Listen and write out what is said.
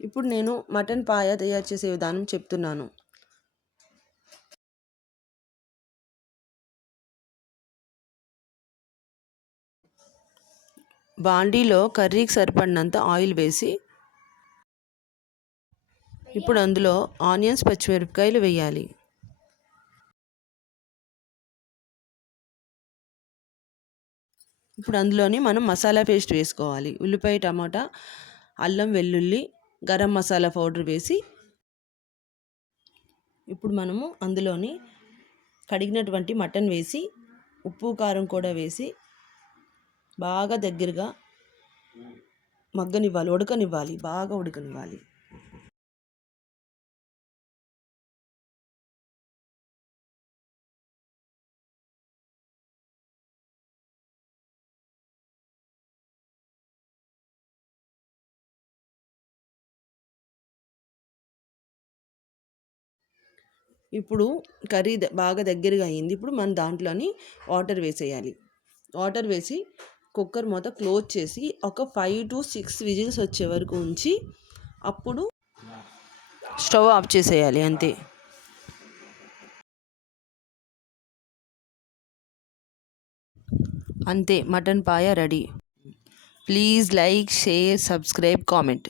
ఇప్పుడు నేను మటన్ పాయ తయారు చేసే విధానం చెప్తున్నాను. బాండీలో కర్రీకి సరిపడినంత ఆయిల్ వేసి ఇప్పుడు అందులో ఆనియన్స్, పచ్చిమిరపకాయలు వేయాలి. ఇప్పుడు అందులోని మనం మసాలా పేస్ట్ వేసుకోవాలి. ఉల్లిపాయ, టమాటా, అల్లం, వెల్లుల్లి, గరం మసాలా పౌడర్ వేసి ఇప్పుడు మనము అందులోని కడిగినటువంటి మటన్ వేసి ఉప్పు, కారం కూడా వేసి బాగా దగ్గరగా మగ్గనివ్వాలి, ఉడకనివ్వాలి, బాగా ఉడకనివ్వాలి. ఇప్పుడు కర్రీ బాగా దగ్గరగా అయింది. ఇప్పుడు మనం దాంట్లోని వాటర్ వేసేయాలి. వాటర్ వేసి కుక్కర్ మూత క్లోజ్ చేసి ఒక 5 to 6 విజిల్స్ వచ్చే వరకు ఉంచి అప్పుడు స్టవ్ ఆఫ్ చేసేయాలి. అంతే. అంతే, mutton paya ready. Please like, share, subscribe, comment.